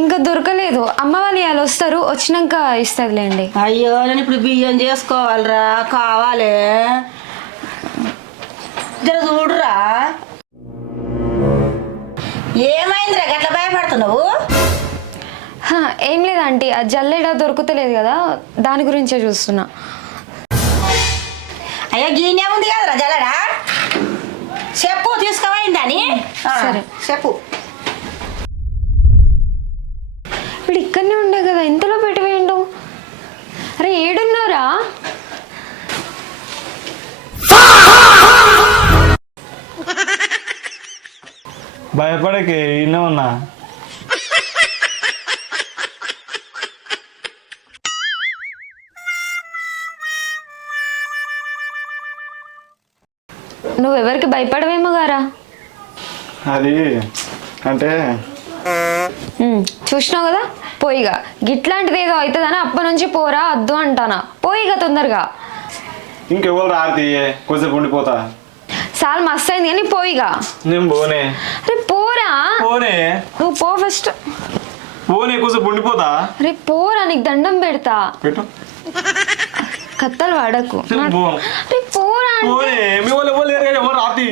ఇంకా దొరకలేదు. అమ్మ వాళ్ళు ఇవాళ వస్తారు, వచ్చినాక ఇస్తుందిలేండి. అయ్యో నేను ఇప్పుడు బియ్యం చేసుకోవాలిరా, కావాలి జర చూడురా. ఏమైందిరా గట్ల భయపడుతున్నావు? ఏం లేదు ఆంటీ, ఆ జల్లెడ దొరుకుతలేదు కదా, దాని గురించే చూస్తున్నా. అయ్యో గీనే ఉంది కదరా జల్లడా, చెప్పు తీసుకోమైందని. సరే చెప్పు. ఇప్పుడు ఇక్కడనే ఉండే కదా, ఇంతలో పెట్టివేయండు. అరే ఏడున్నారా? భయపడకే, ఇన్నే ఉన్నా. నువ్వెవరికి భయపడవేమో గారా? అది అంటే చూసినావు కదా, పోయిగా గిట్లాంటిది ఏదో అవుతుందని అప్పటి నుంచి పోరా వద్దు అంటానా. పోయిగా తొందరగా. ఇంకెవరు రాతి కొంచెం ఉండిపోతా. సార్ మస్తు అయింది కానీ పోయిగా. నేను పోనే. అరే పోరా, పోనే నువ్వు పో ఫస్ట్. పోనే, కొంచెం ఉండిపోతా. అరే పోరా, నీకు దండం పెడతా. పెట్టు. కత్తలు వాడకు. నేను పోను. అరే పోరా అంటే. పోనే, మీ వాళ్ళు ఎవరు లేరు కానీ ఎవరు రాతి.